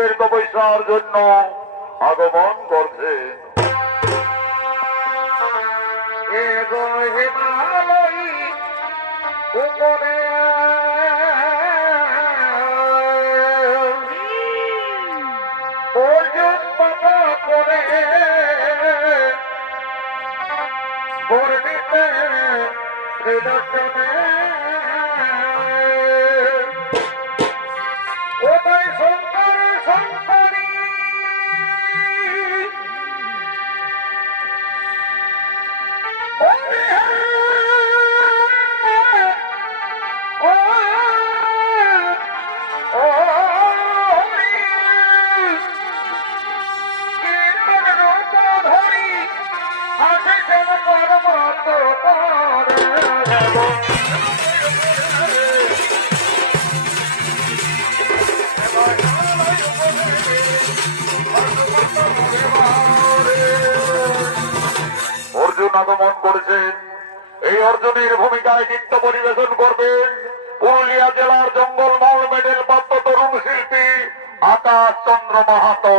শিবের তপস্যার জন্য আগমন করছেন। এগো হিমালয় উপরে অর্জুন বাবা করে বর্ণিতে শ্রীদর্শনে ওটাই শঙ্কর শঙ্করী অর্জুন আগমন করেছেন। এই অর্জুনের ভূমিকায় নৃত্য পরিবেশন করবেন পুরুলিয়া জেলার জঙ্গলমহল মেডেল প্রাপ্ত তরুণ শিল্পী আকাশ চন্দ্র মাহাতো।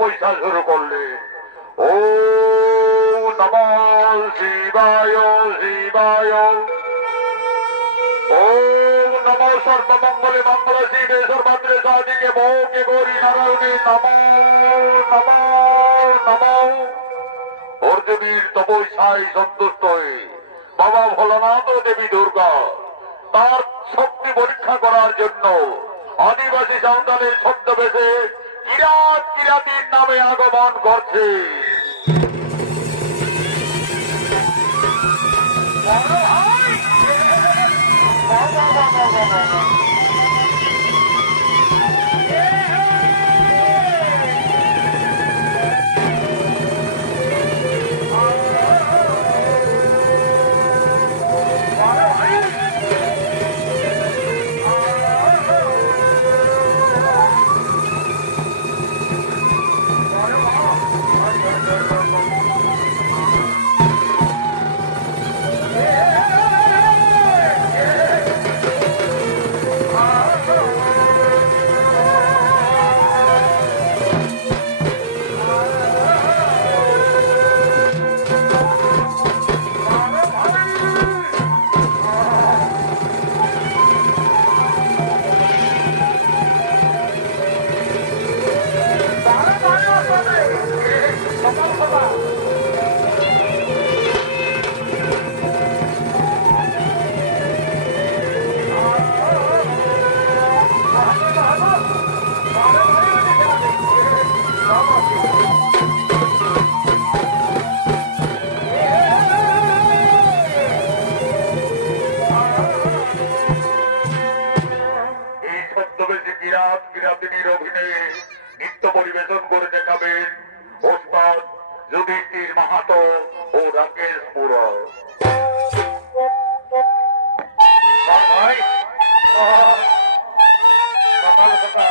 তপস্যা শুরু করলেন। ও নমঃ শিবায় শিবায়, ওম নমঃ সর্বমঙ্গলে মঙ্গল শিবে সর্বত্রে সাধিকে মোকে গৌরী নারায়ণে নমঃ নমঃ নমঃ। অর্জুনের তপস্যায় সন্তুষ্ট হয়ে বাবা ভোলানাথ ও দেবী দুর্গা তার শক্তি পরীক্ষা করার জন্য আদিবাসী সন্তানের ছদ্মবেশে কিরাত কিরাতির নামে আগমন করছে। নৃত্য পরিবেশন করে দেখাবেন ওস্তাদ যুধিষ্ঠির মাহাতো ও রাকেশ মুরা। সকাল সকাল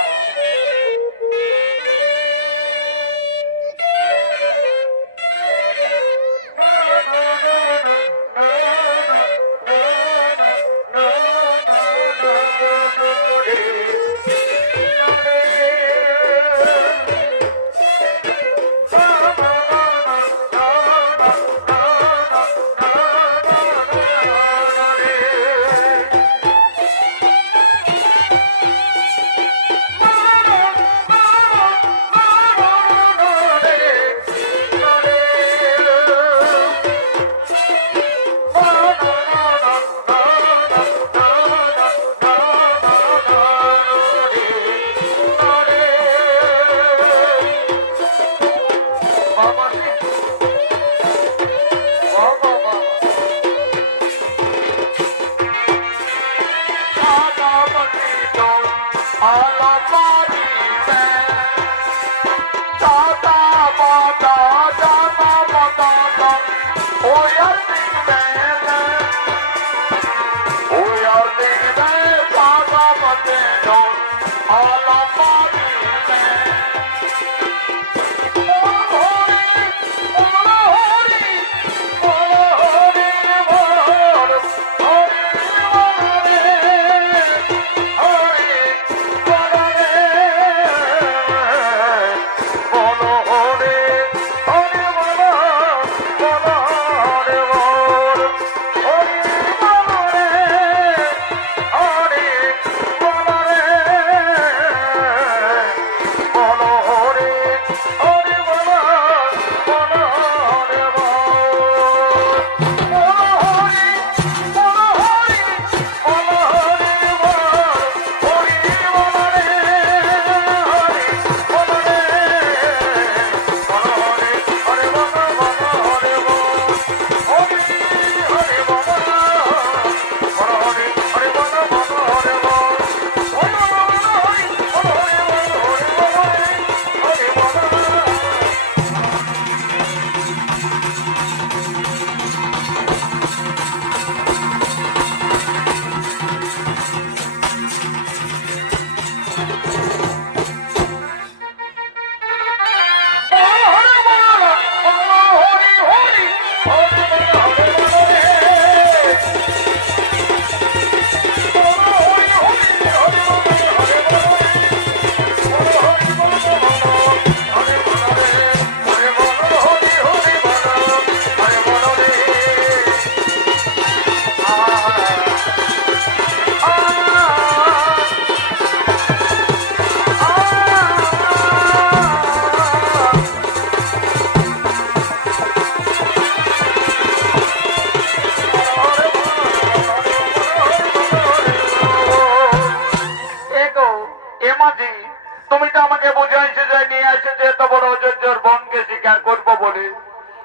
তোর বোনকে স্বীকার করবো বলে।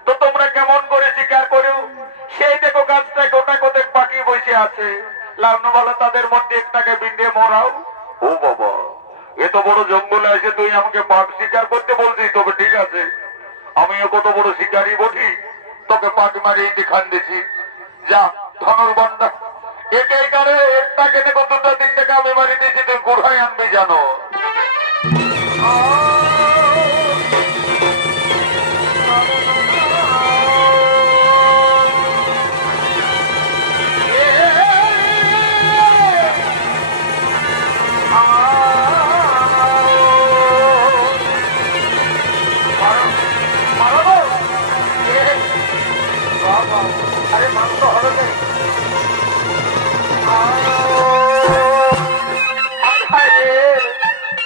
তো তোমরা কেমন করে স্বীকার করো? সেই দেখো গাছটা গোটা কোতেক পাখি বসে আছে, লাউনওয়ালা তাদের মধ্যে একটাকে বিন্দে মরাও। ও বাবা, এত বড় জঙ্গলে এসে তুই আমাকে বাঘ শিকার করতে বলছিস? তবে ঠিক আছে, আমিও কত বড় শিকারই বটি, তোকে পাখ মারিয়ে দেখান দিছি। যা ধনুর্বান্ধা, একে কারে একটাকে দেখো দুটো তিনটাকে আমি মারি দিয়েছি, তুই কোথায় আনবি জানো? আরে মাংস হবে না।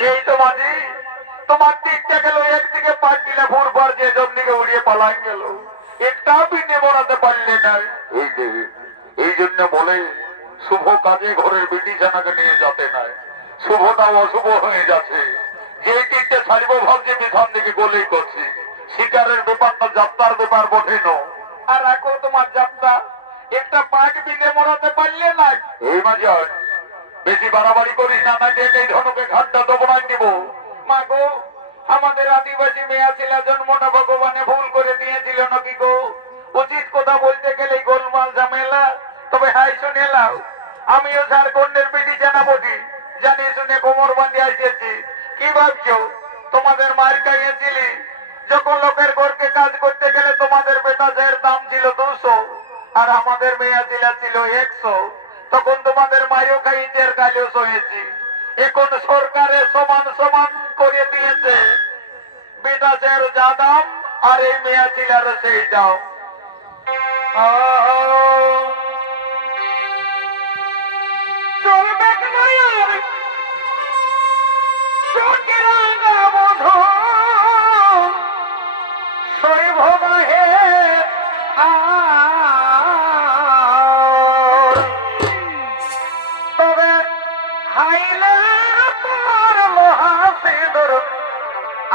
এই তো মাঝি, তোমার দিকটা গেল একদিকে পাঁচ গিলা ভোরবার যে জমদিকে উড়িয়ে পালাই গেল, একটা পিঠে বড়াতে পারলে না। এই যে এই জন্য বলে শুভ কাজে ঘরের বিটি জানাকে নিয়ে যেতে নাই, শুভটাও অশুভ হয়ে যাচ্ছে। যে তীরটা ছাড়বো ভাবছি পিছন দিকে গোলেই করছি। শিকারের ব্যাপারটা যাত্রার ব্যাপার বটে না। আর রাখো তোমার যাত্রা, একটা পাঁচ পিঠে মরাতে পারলে না। এই মাঝে বেশি বাড়াবাড়ি করিস না, না এই ধনুকে ঘাটটা তো বনাই দিব। মা গো, আমাদের আদিবাসী মেয়া ছিল জন্মটা ভগবানে ভুল করে দিয়েছিল নাকি গো? উচিত কথা বলতে গেলে গোলমাল ঝামেলা। তবে হাই শুনে লাও, আমিও ঝাড়খণ্ডের পিটি জানা বটি, জানি শুনে কোমর বান্ধি আসিয়েছি। কি ভাবছো তোমাদের মার খাইয়েছিলি? যখন লোকের ঘরকে কাজ করতে গেলে তোমাদের বেটা যের দাম ছিল 200 আর আমাদের মেয়া ছিল 100, তখন তোমাদের মায়েও খাইয়েছে আর গালিও সহেছি। এখন সরকারের সমান সমান করে দিয়েছে, বেটা যের যা দাম আর এই মেয়া ছিল সেই দাম। চলবে নয়ার চোখে রাঙা বধূ শৈভব হে তবে হাইলে তোর লোহা সিঁদুর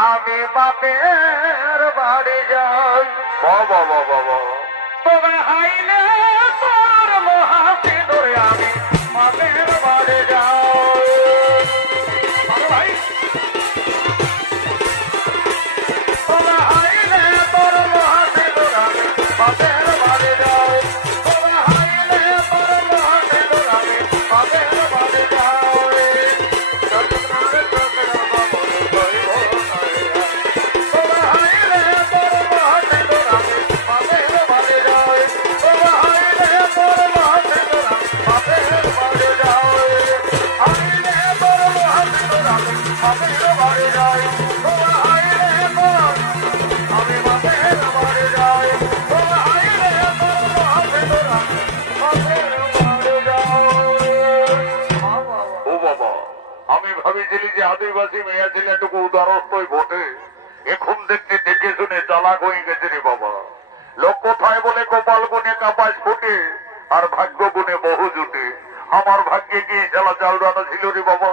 আমি বাপের বাড়ি যাই। বাবা বাবা বাবা, তবে হাইলে তোর লোহা সিঁদুর আমি বাপের বাড়ি যাই। ভাই তবে হাইলে তোর লোহা সিঁদুর আমি বাপের বাড়ি যাই। তবে হাইলে তোর লোহা সিঁদুর আমি বাপের বাড়ি যাই। চন্দ্রনাথ চন্দ্র বাবু জয় তবে হাইলে তোর লোহা সিঁদুর আমি বাপের বাড়ি যাই। তবে হাইলে তোর লোহা সিঁদুর আমি বাপের বাড়ি যাই। হাইলে তোর লোহা সিঁদুর আমি বাপের বাড়ি যাই। তবে হাইলে তোর আমি বাপের বাড়ি যাই। তবে হাইলে তোর লোহা সিঁদুর আমি বাপের বাড়ি যাই। ও বাবা, আমি ভাবিছিলি যে আদিবাসী মেয়ে ছেলেটুকু উদারস্থই বটে, এখন দেখতে দেখে শুনে চালাক হয়ে গেছে রে বাবা। লোক কোথায় বলে কপাল গুনে কাপাস ফুটে আর ভাগ্য গুনে বহু জুটে। আমার ভাগ্যে কি খেলা চাউড়ানো ছিল রে বাবা।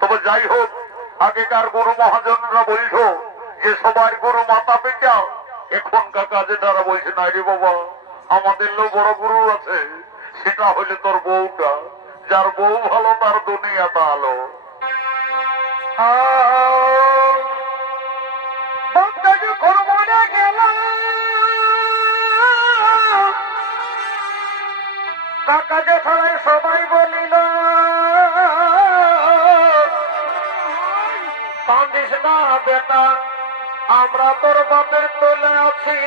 তবে যাই হোক, আগেকার গুরু মহাজনরা বলছ যে সবার গুরু মাতা পিতা, এখনকার কাজে তারা বলছে না রে বাবা, আমাদের লোক বড় গুরু আছে, সেটা হলে তোর বউটা। যার বউ ভালো তার দুনিয়াটা আলো। বন্ধু যখন মরে গেল কাকা জেঠাই সবাই বলিল কান্দিস না বেটা, আমরা তোর বাপের তোলে আছি।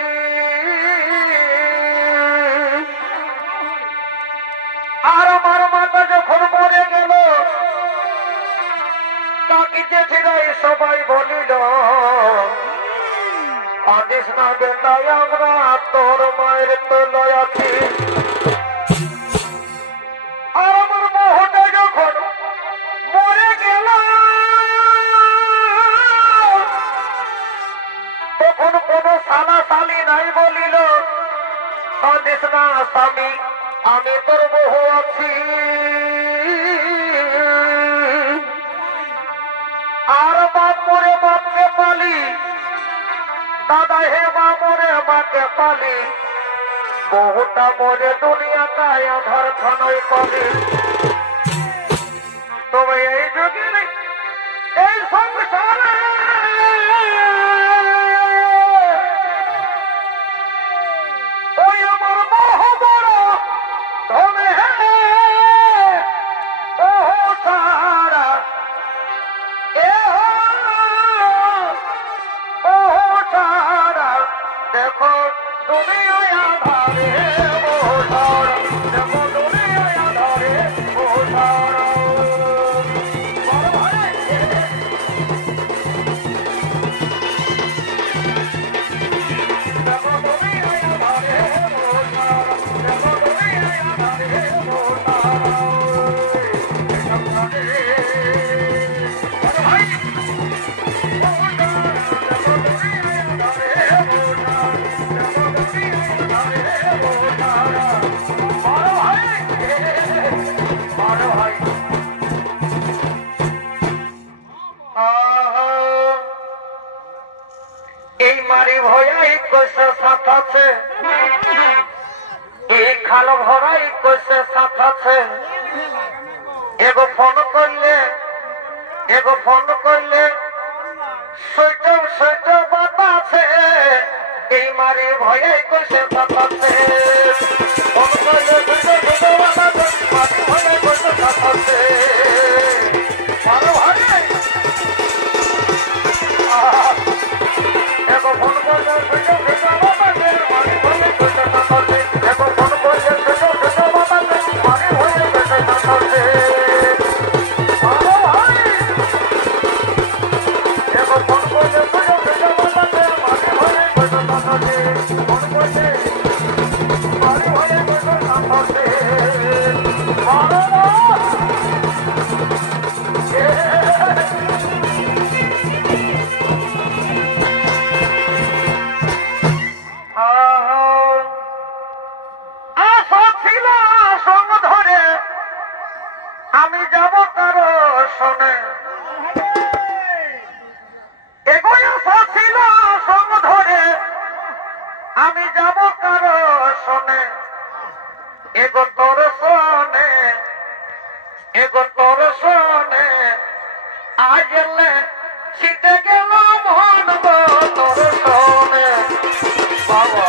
আর আমার মাতা যখন মরে গেল কাকি জেঠিরাই সবাই বলিল কান্দিস না বেটা, আমরা তোর মায়ের তোলে আছি। আর আমার মোহটা যখন মরে গেল তখন কোন সালা সালি নাই বলিল কান্দিস না স্বামী, আমি তোর বহু আছি। আর বাপ মরে বাপকে পালি দাদা হে মা মোরে মাকে পালি বহুটা মোরে দুনিয়াটায় আধার খানই পালি তবে এই যুগের এই সংসারে ওই আমার বহু বড় ধনে বহু সারা বহু সারা দেখো দুনিয়ায় আধারে বহু সারা দেখো দুনিয়ায় আধারে বহু সারা এই মারি ভয়াই কইছে সাথ আছে এই খাল ভরাই কইছে সাথ আছে এগো ফোন করলে সৈট বাতাছে এই মারি ভয়াই কইছে সাথ আছে ফোন করলে সৈট বাতাছে মারি ভয়াই কইছে সাথ আছে আরো ভাই দেখো ফোন করলে সৈট বাতাছে মারি ভয়াই কইছে সাথ আছে দেখো ফোন করলে সৈট বাতাছে মারি ভয়াই কইছে সাথ আছে আমি যাব কারো শোনে এগোয় ছিল সঙ্গ ধরে আমি যাব কারো শোনে এগো তোর শোনে আজ এলে শীতে গেল মন গো তোর শোনে বাবা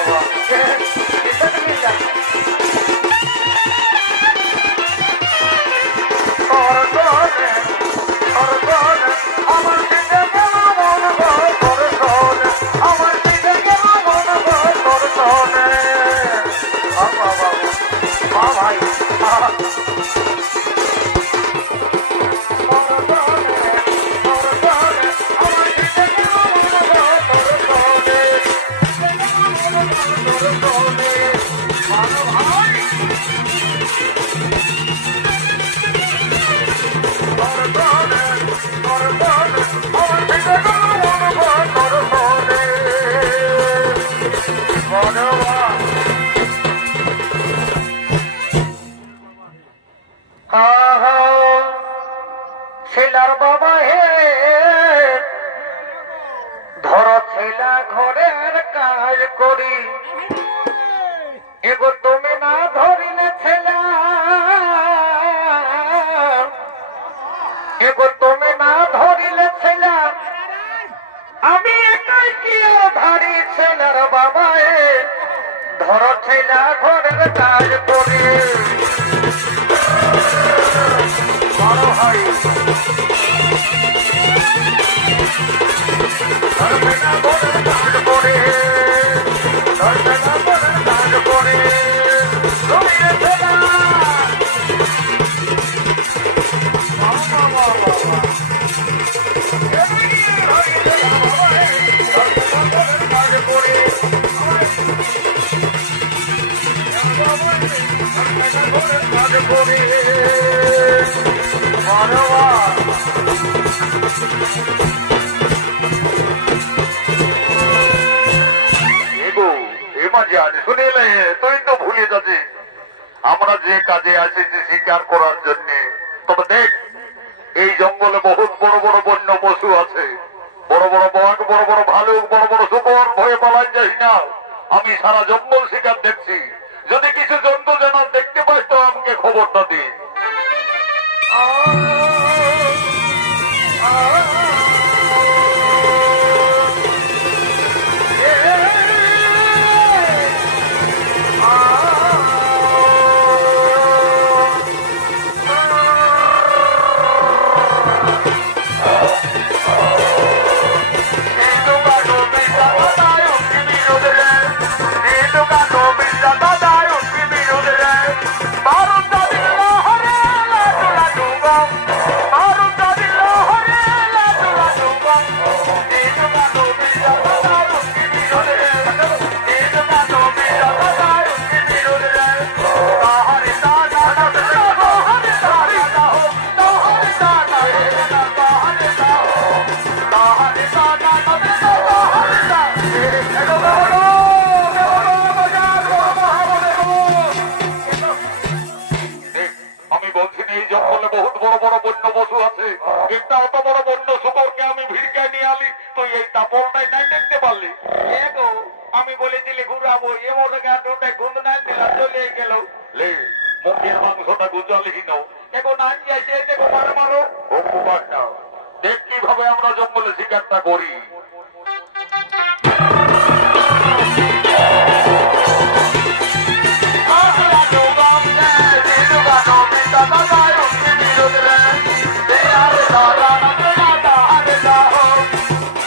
আমার শীতে গেল মন গো তোর শোনে আমার শীতে গেল মন গো তোর শোনে বাবা ভাই ছেলার বাবা হে ধর ছেলা ঘরের কাজ করি এগো তুমি না ধরিলে ছেলা এগো তুমি না ধরিলে ছেলা আমি একাই কি ধারি ছেলার বাবা হে ধর ছেলা ঘরের কাজ করি বড় হয় শুনিলে তুই তো ভুলে যাচ্ছি আমরা যে কাজে আসেছি শিকার করার জন্য। তবে দেখ এই জঙ্গলে বহুত বড় বড় বন্য পশু আছে, বড় বড় বাঘ, বড় বড় ভালুক, বড় বড় শুকর ভয়ে পালাই যাই না। আমি সারা জঙ্গল শিকার দেখছি। যদি কিছু জন্তু জানোয়ার দেখতে পাই তো আমাকে খবরটা দিন। আমি বলছি না, এই জঙ্গলে বহুত বড় বড় বন্য পশু আছে। একটা অত বড় বন্য শুকরকে আমি ভিড়কায় নিয়ে আলি, তুই এই তাপলটাই নাই দেখতে পারলি? এগো আমি বলেছিলি ঘুরাবো, এ মনে গাঁটে ঘুম নাই দিলাম, চলে গেল। লে মুখের মাংসটা গুজালি নাও। এখন আনছি আছে, দেখো মারো মারো। দেখ কিভাবে আমরা জঙ্গলে শিকারটা করি।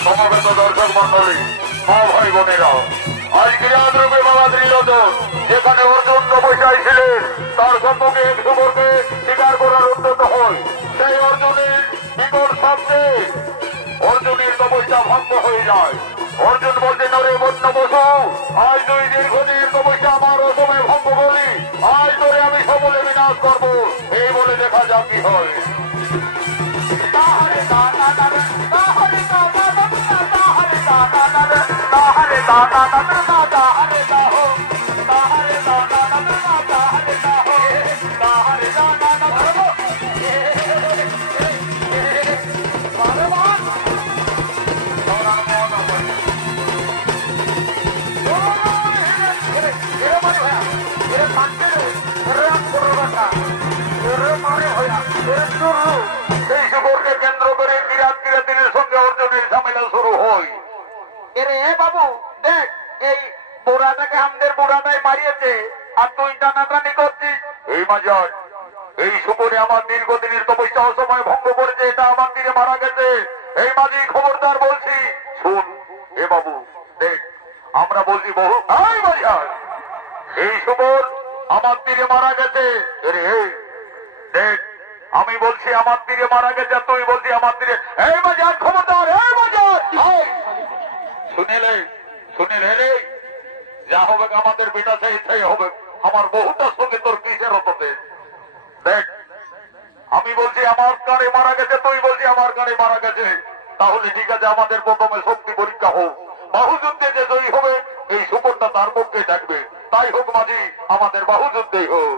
সমবেত দর্শক মন্ডলী, মা ভাই বোনেরা, আজকে আদ্রবে বাবা ত্রিলোচন যেখানে অর্জুন তপস্যায় ছিলেন, তার সম্মুখে এক শুকরকে শিকার করার উদ্যত হয়। সেই অর্জুনের বিকট শব্দে অর্জুনের তপস্যা ভঙ্গ হয়ে যায়। অর্জুন বলছেন, ওরে বন্য পশু, আজ তুই দীর্ঘদিন তপস্যা আমার অসময়ে ভঙ্গ করলি, আজ তোরে আমি সকলে বিনাশ করবো। এই বলে দেখা যাক কি হয়। সেই শুকরকে কেন্দ্র করে বিরাট কিরাতিনের সঙ্গে অর্জুনের ঝামেলা শুরু হয়। এরে এ বাবু দেখ, এই বুড়াটাকে আমাদের বুড়াটাই মারিয়েছে, আর তুই টানাটানি করছিস। এই মাজার, এই শুকরে আমার দীর্ঘদিনের তপস্যা অসময় ভঙ্গ করেছে, এটা আমার তীরে মারা গেছে। এই মাঝি খবরদার বলছি, শুন এ বাবু দেখ, আমরা বলছি বহু এই মাজার, এই শুকর আমার তীরে মারা গেছে। এরে এই দেখ, আমি বলছি আমার তীরে মারা গেছে, তুই বলছি আমার তীরে। এই মাজার খবরদার, এই মাজার শুনেলে শুনেলে রে, যা হবে আমাদের বেটা চাই তাই হবে। আমার বহুটার সঙ্গে তোর কিসের হতে। দেখ, আমি বলছি আমার কানে মারা গেছে, তুই বলছি আমার কানে মারা গেছে। তাহলে ঠিক আছে, আমাদের প্রথমে শক্তি পরীক্ষা হোক। বাহু যুদ্ধে যে জয়ী হবে এই শুকরটা তার পক্ষে থাকবে। তাই হোক মাঝি, আমাদের বাহু যুদ্ধেই হোক।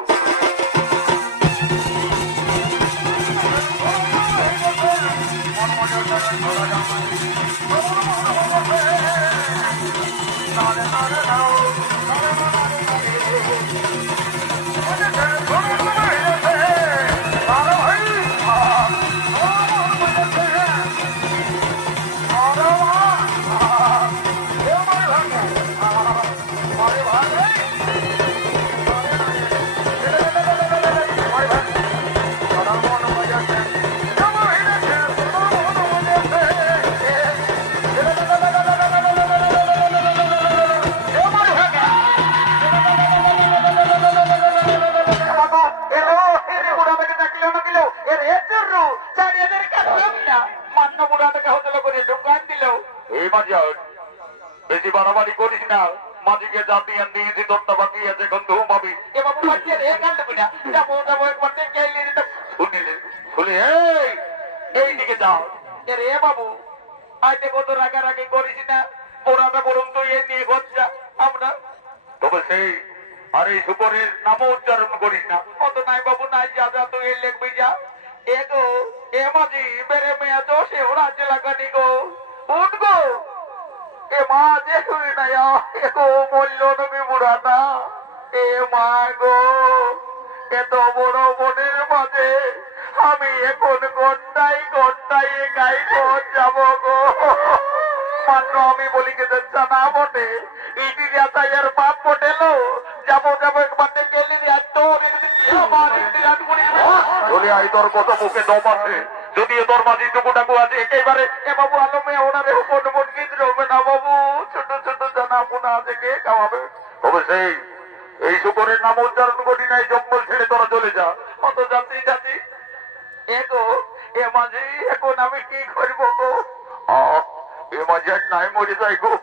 এই মাঝার বেশি বাড়াবাড়ি করিস না, মাঝিকে জাতি দিয়েছি, তোরটা বাকি আছে, এখন তুই ভাবি। শুনিলে শুনি এইদিকে যাও। রে বাবু আইতে কত রাগারাগি করিস না, পোড়াটা বরং তুই এ নিয়ে খরচা আমরা। তবে সেই আর এই শুকরের নামও উচ্চারণ করিস না। কত নাই বাবু নাই, যা যা তুই লিখবি যা। এ গো এ মাঝি বেড়ে মেয়া দোষে ওরা লাগানি গো, উঠবো এ মা যে তুই না এ গো বললো নাকি বুড়াটা এ মা গো এত বড় বনের মাঝে আমি এখন ঘন্টায় ঘন্টায় গাই ঘর যাব গো মাত্র আমি বলি কে যাচ্ছা না বটে ইটি যাতায়ার বাপ বটেলো যাবো যাবো একবার গেলি চলে আই তোর কত মুখে দম আছে যদি এ তোর মাঝি টুকুটাকু আছে একেবারে এ বাবু আলমে ওনারে কোন কোন গীত রবে না বাবু ছোট ছোট জানা পোনা আছে কে খাওয়াবে তবে সেই এই শুকরের নাম উচ্চারণ করি নাই জঙ্গল ছেড়ে তোরা চলে যা অত জাতি জাতি এগো এ মাঝি এখন আমি কি করবো গো এ মাঝি আর নাই মরে যাই গো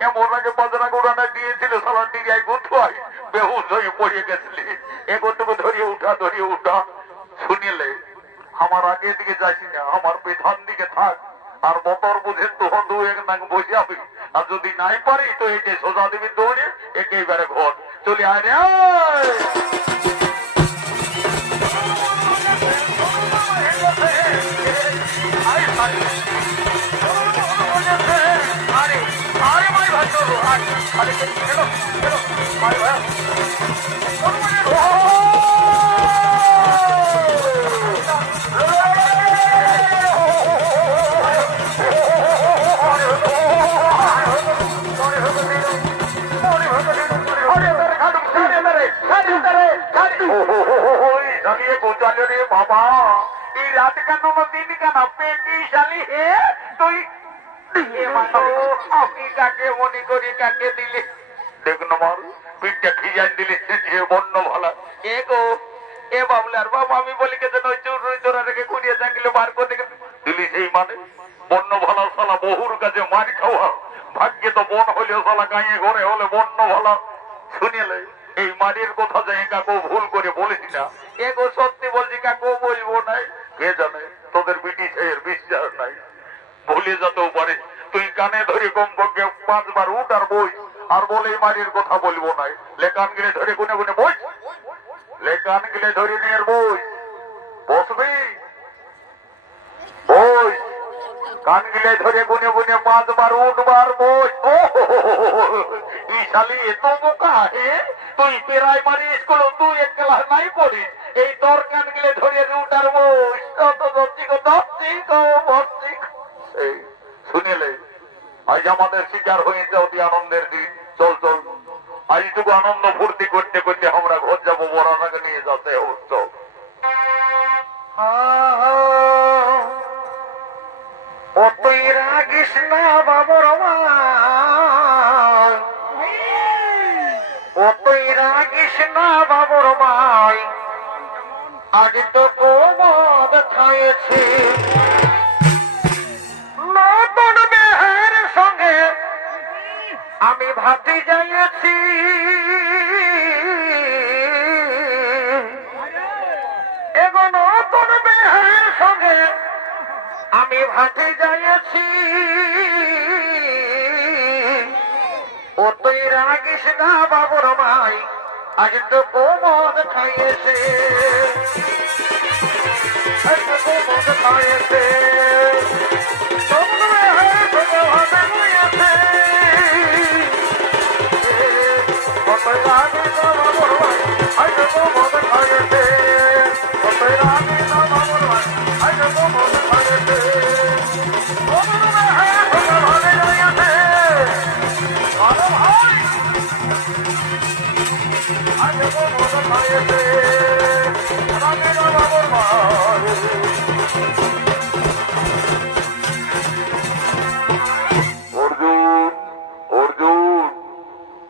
এমন আগে বাজনা গোড়ানা দিয়েছিল সালান ডিরিয়ায় গুথুয়াই বেহুশ হয়ে পড়ে গেছিলি এগোটুকু ধরিয়ে উঠা শুনিলে আমার আগের দিকে যাইছি না আমার পেছন দিকে থাক আর বতর বুঝে তোহর দু এক নাক বসে যাবি আর যদি নাই পারি তো একে সোজা দিবি দৌড়ে একেবারে ঘর চলে আয় রে বাবা এই রাত কেন দিন কেন পেটি শালি হে তুই আমি কাকে মনে করি কাকে দিলি দেখুন আমার পিঠটা খিজান দিলি যে বন্য ভালা এ গো এ বাবলার বাবা আমি বলি কে যেন চোরা রেখে কুড়িয়ে থাকলে বার করে দিলি সেই মানে বন্য ভালা সালা বহুর কাছে মার খাওয়া ভাগ্যে তো বন হলেও সালা গাঁয়ে ঘরে হলে বন্য ভালা শুনিলে এই মাটির কথা যাই কাকু ভুল করে বলেছি না এগো সত্যি বলছি কাকু বলবো নাই কে জানে তোদের ব্রিটিশ এর বিশ্বাস নাই ভুলে যেতেও পারে তুই কানে ধরে কমপক্ষে 5 বার উঠ আর বই আর বলে মাটির কথা বলবো নাই লেকান গিলে ধরে গুনে গুনে বই লেকান গিলে ধরে নিয়ে বই বসবি বই কান গিলে ধরে গুনে গুনে 5 বার উঠবার বই শালি এত বোকা হে তুই প্রাইমারি স্কুল তুই এক ক্লাস নাই পড়ি এই তোর কান গিলে ধরে উঠার বই কত ধরছি শুনিলে আজ আমাদের শিকার হয়েছে অতি আনন্দের দিন চল চল আজটুকু আনন্দ ফুর্তি করতে করতে আমরা ঘর যাবো বড়াটাকে নিয়ে যাতে উৎসব ও তুই রাগিস না বাবর ও তুই রাগিস না বাবর মাই আজ তো কোমদ খাইছে নতুন বেহের সঙ্গে আমি ভাতি যাইছি এগো নতুন বেহের সঙ্গে আমি ভাতি যাইছি ও তুই রাগিস না বাবুর ভাই আজ তো কোমদ খাইয়েছে আজ তো কোমদ খাইয়েছে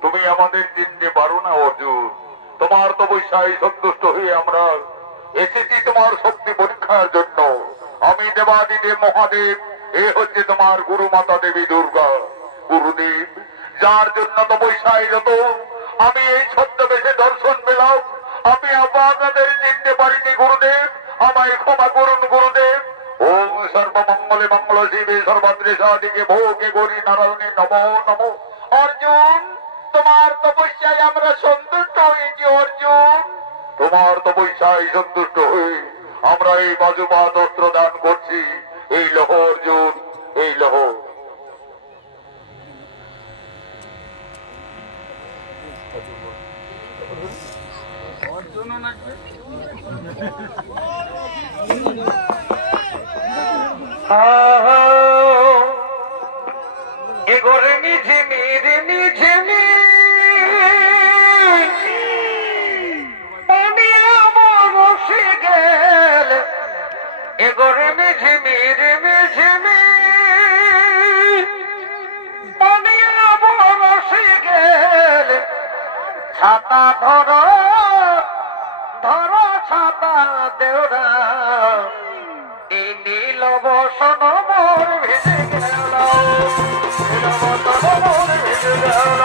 তুমি আমাদের চিনতে পারো না অর্জুন তোমার তপস্যায় সন্তুষ্ট হয়ে আমরা এসেছি তোমার শক্তি পরীক্ষার জন্য আমি দেবাদিদেব মহাদেব এ হচ্ছে তোমার গুরু মাতা দেবী দুর্গা গুরুদেব যার জন্য তপস্যায় যত আমি এই ছদ্মবেশে দর্শন পেলাম আমি আপনাদের চিনতে পারিনি গুরুদেব আমায় ক্ষমা করুন গুরুদেব ওম সর্বমঙ্গলে মঙ্গল শিবে সর্বাত্রে সাদিকে ভোগে গৌরী নারায়ণে নমো নমো অর্জুন তোমার তপস্যায় আমরা সন্তুষ্ট হয়েছি অর্জুন তোমার তপস্যায় সন্তুষ্ট হয়ে আমরা এই বাজুপাত অস্ত্র দান করছি এই লহ অর্জুন এই লহ এগোরে নিঝিমি রে নিঝিমি পানিয়া বরসে গেল এগোরে নিঝিমি রে নিঝিমি পানিয়া বরসে গেল ছাতা ধরো ধরো ছাতা দেওরা এই নীল বসন মোর ভেসে গেল নীল বসন মোর ভেসে গেল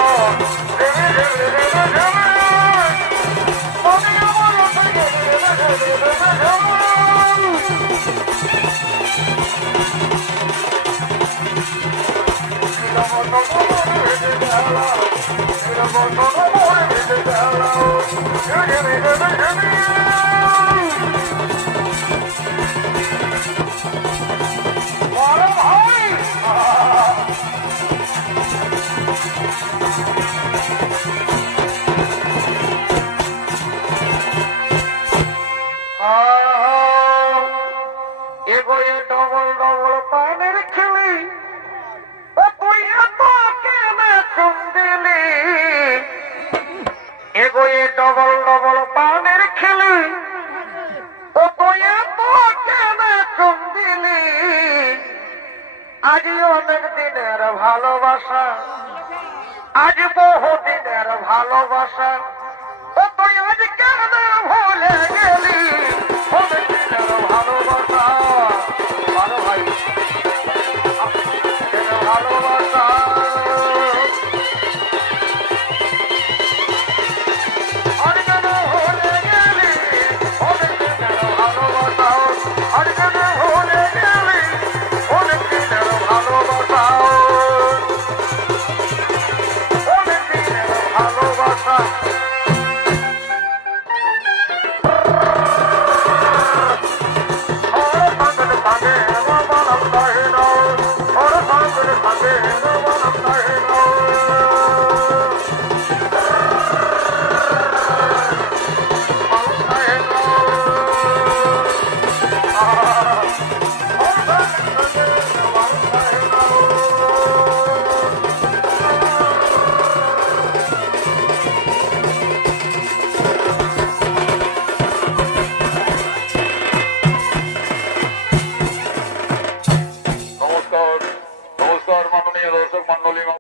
এগোয়ে ডবল ডবল পানের খেলি ও তুই এত কেন শুনদিলি এগোয়ে ডবল ডবল পানের খেলি ও তুই এত কেন শুনদিলি আজ অনেক দিনের ভালোবাসা আজ বহু দিনের ভালোবাসা ও তুই আজ কেন ভুলে গেলি